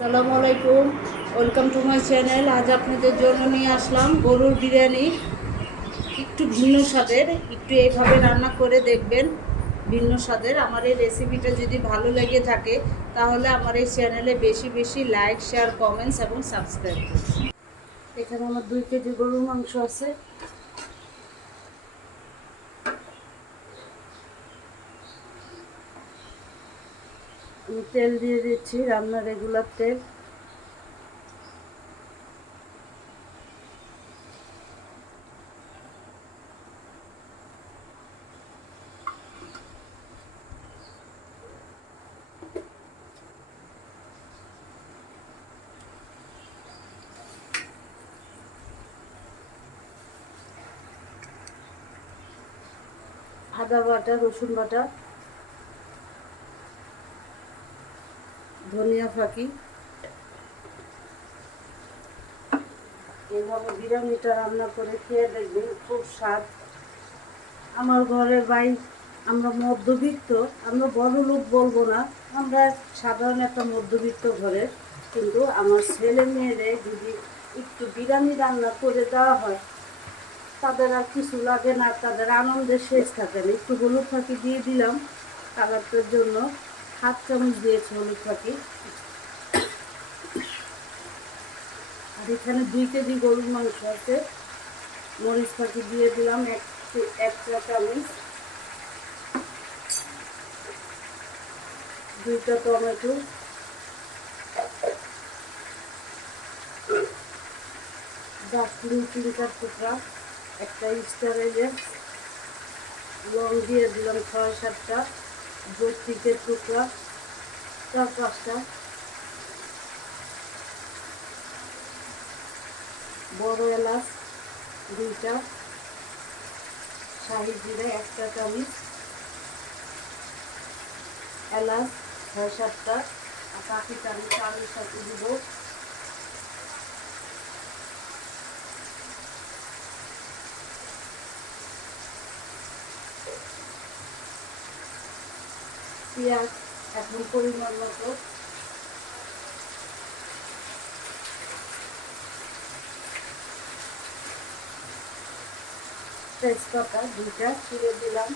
সালামু আলাইকুম। Welcome to my channel আজ আপনাদের জন্য নিয়ে আসলাম গরুর বিরিয়ানি। একটু ভিন্ন স্বাদের, একটু এইভাবে রান্না করে দেখবেন ভিন্ন স্বাদের। আমার এই রেসিপিটা যদি ভালো লেগে থাকে, তাহলে আমার এই চ্যানেলে বেশি বেশি লাইক শেয়ার কমেন্টস এবং সাবস্ক্রাইব করুন। এখানে আমার দুই কেজি গরুর মাংস আছে। তেল দিয়ে দিচ্ছি রান্নার রেগুলার তেল। আদা বাটা রসুন বাটা। ধনিয়া ফাঁকি এইভাবে বিরিয়ানিটা রান্না করে খেয়ে দেখবেন খুব স্বাদ। আমার ঘরে ভাই, আমরা মধ্যবিত্ত, আমরা বড় লোক বলব না, আমরা সাধারণ একটা মধ্যবিত্ত ঘরের কিন্তু আমার ছেলে মেয়েদের যদি একটু বিরিয়ানি রান্না করে দেওয়া হয়, তাদের আর কিছু লাগে না, তাদের আনন্দের শেষ থাকে না। একটু হলুদ ফাঁকি দিয়ে দিলাম, কালারটার জন্য হাত চামচ দিয়েছে হলুদ পাখি এখানে দুই কেজি গরুর মাংস আছে, মরিচ পাখি দিয়ে দিলাম, এক এক চা চামচ। দুইটা টমেটো। দারচিনি তিন চার টুকরা, একটা স্টার লং দিয়ে দিলাম ছয় সাতটা জৈত্রিকের টুকরা, চার পাঁচটা। বড় এলাচ, দুইটা, শাহি জিরে একটা চামচ, এলাচ ছয় সাতটা, আর বাকি চামচ আলুর সাথে দিব। পেঁয়াজ এখন পরিমাণ মতো তেজপাতা দুইটা ছিঁড়ে দিলাম।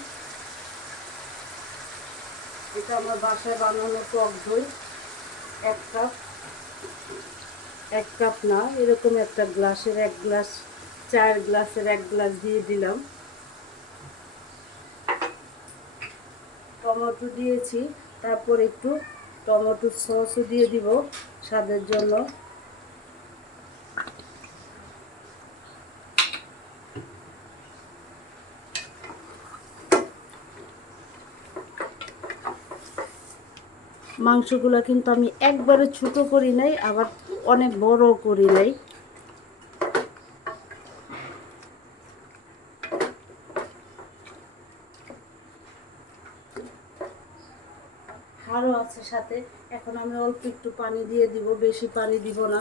এটা আমার বাসায় বানানো টক দই। এক কাপ এক কাপ না, এরকম একটা গ্লাসের এক গ্লাস চার গ্লাসের এক গ্লাস দিয়ে দিলাম। টমেটো দিয়েছি, তারপর একটু টমেটো সসও দিয়ে দিব স্বাদের জন্য। মাংসগুলো কিন্তু আমি একবারে ছোট করি নাই, আবার অনেক বড় করি নাই। আছে সাথে, এখন আমি অল্প একটু পানি দিয়ে দিব, বেশি পানি দিব না।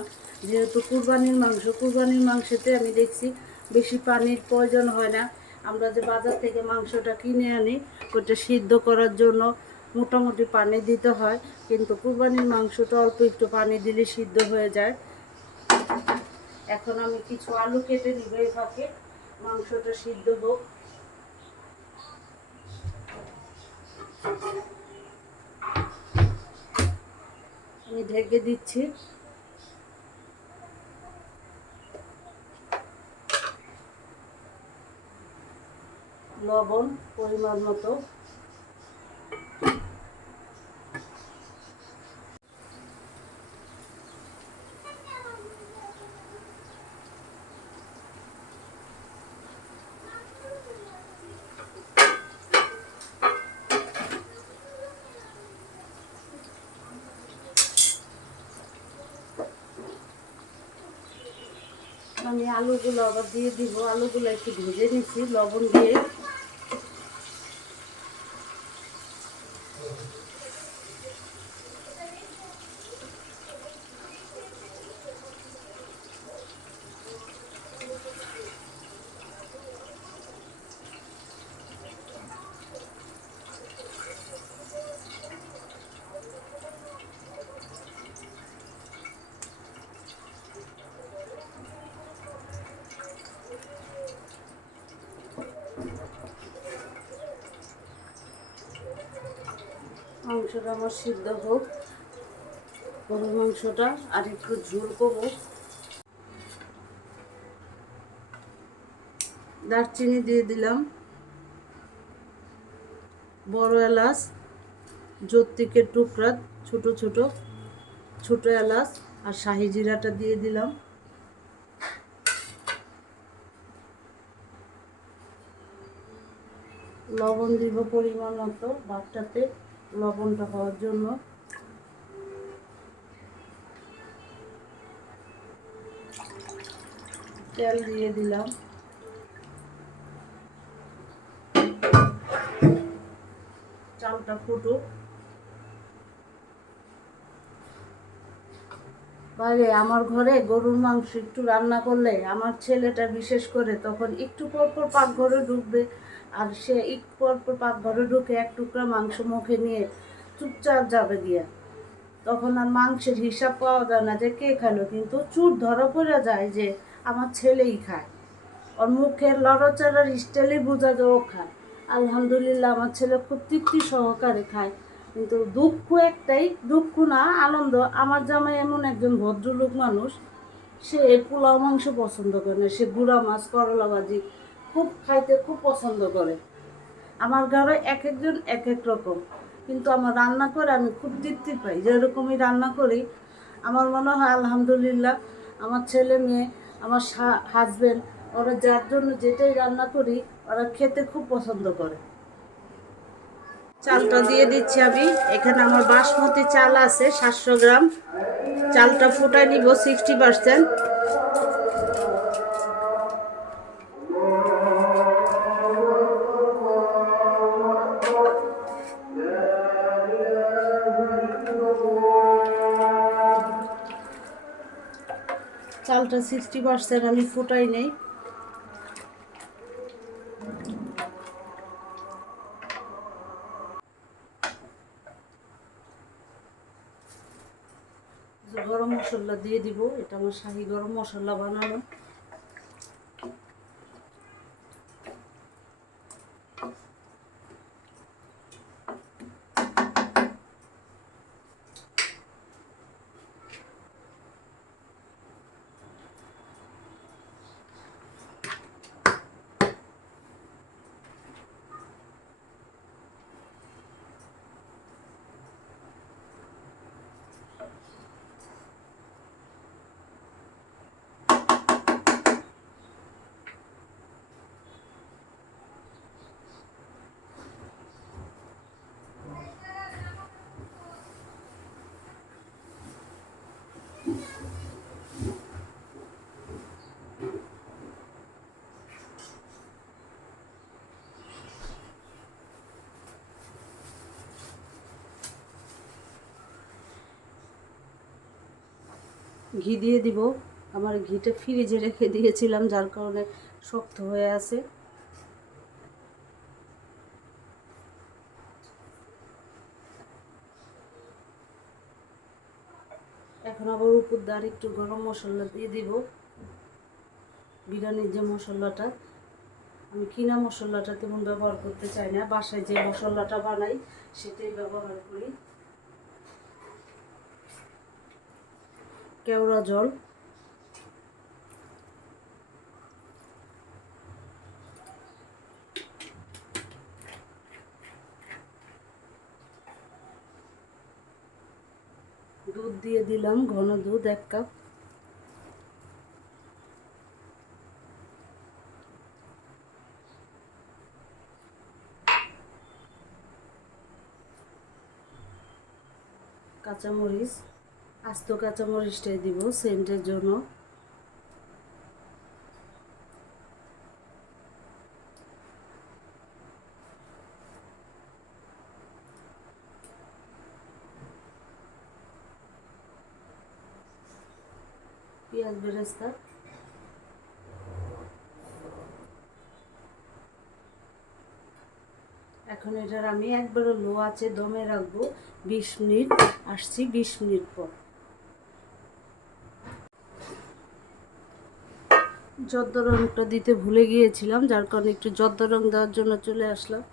যেহেতু কুরবানির মাংস, কুরবানির মাংসতে আমি দেখছি বেশি পানির প্রয়োজন হয় না। আমরা যে বাজার থেকে মাংসটা কিনে আনি, ওটা সিদ্ধ করার জন্য মোটামুটি পানি দিতে হয়, কিন্তু কুরবানির মাংসটা অল্প একটু পানি দিলে সিদ্ধ হয়ে যায়। এখন আমি কিছু আলু কেটে দিব এই ফাঁকে, মাংসটা সিদ্ধ হোক। আমি ঢেকে দিচ্ছি। লবণ পরিমাণ মতো আমি আলুগুলো আবার দিয়ে দিব। আলুগুলো একটু ভেজে নিচ্ছি লবণ দিয়ে। মাংসটা আমার সিদ্ধ হোক। গরুর মাংসটা আর একটু ঝোল করব। দারচিনি দিয়ে দিলাম। বড় এলাচ জত্তিকের টুকরা, ছোট ছোট ছোট এলাচ আর শাহি জিরাটা দিয়ে দিলাম। লবণ দিব পরিমাণ মতো ভাতটাতে লবণটা হওয়ার জন্য। তেল দিয়ে দিলাম। চালটা ফুটুক। বাইরে আমার ঘরে গরুর মাংস একটু রান্না করলে আমার ছেলেটা বিশেষ করে তখন একটু পর পর পাকঘরে ঢুকবে। আর সে একটু পর পর পাকঘরে ঢুকে এক টুকরা মাংস মুখে নিয়ে চুপচাপ যাবে গিয়া। তখন আর মাংসের হিসাব পাওয়া যায় না যে কে খালো, কিন্তু চুর ধরা পড়ে যায় যে আমার ছেলেই খায়। ওর মুখের লড়চাড়ার স্টাইলে বোঝা যায় ও খায়। আলহামদুলিল্লাহ আমার ছেলে খুব তৃপ্তি সহকারে খায়, কিন্তু দুঃখ একটাই, দুঃখ না, আনন্দ। আমার জামাই এমন একজন ভদ্রলোক মানুষ, সে পোলাও মাংস পছন্দ করে না, সে গুঁড়া মাছ করলা ভাজি খুব খাইতে খুব পছন্দ করে। আমার ঘরে এক একজন এক এক রকম। কিন্তু আমার রান্না করে আমি খুব তৃপ্তি পাই। যেরকমই রান্না করি, আমার মনে হয় আলহামদুলিল্লাহ আমার ছেলে মেয়ে, আমার হাজবেন্ড ওরা যার জন্য যেটাই রান্না করি, ওরা খেতে খুব পছন্দ করে। চালটা দিয়ে দিচ্ছি আমি। এখানে আমার বাসমতি চাল আছে, সাতশো গ্রাম। চালটা ফুটাই নিব সিক্সটি পার্সেন্ট চালটা সিক্সটি পার্সেন্ট আমি ফুটাই নেই। গরম মশলা দিয়ে দিব, এটা আমার শাহি গরম মশলা বানানো। ঘি দিয়ে দিব। আমার ঘিটা ফ্রিজে রেখে দিয়েছিলাম, যার কারণে শক্ত হয়ে আছে। এখন আবার উপর দাঁড় একটু গরম মশলা দিয়ে দিব। বিরিয়ানির যে মশলাটা, আমি কিনা মশলাটা তেমন ব্যবহার করতে চাই না। বাসায় যে মশলাটা বানাই, সেটাই ব্যবহার করি। কেওড়া জল। দুধ দিয়ে দিলাম ঘন দুধ এক কাপ। কাঁচামরিচ। আস্ত কাঁচামরিচটাই দিব সেন্টের জন্য। পেঁয়াজ বেরেস্তা। এখন এটার আমি একবারে লো আছে দমে রাখব, বিশ মিনিট, আসছি বিশ মিনিট পর। জর্দ রংটা দিতে ভুলে গিয়েছিলাম, যার কারণে একটু জর্দ রঙ দেওয়ার জন্য চলে আসলাম।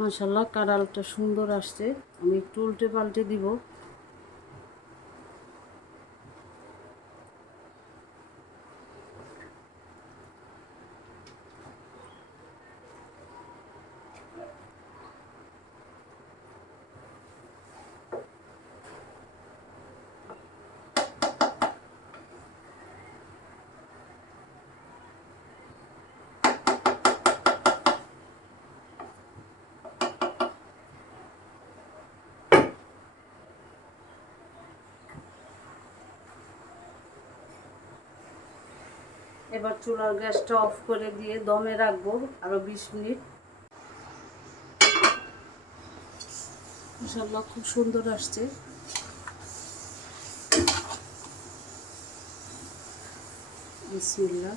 মাসাল্লাহ কাড়ালটা সুন্দর আসছে। আমি একটু উল্টে পাল্টে দিব। এবার চুলার গ্যাসটা অফ করে দিয়ে দমে রাখব আরও বিশ মিনিট। মাশাল্লাহ খুব সুন্দর আসছে। বিসমিল্লাহ।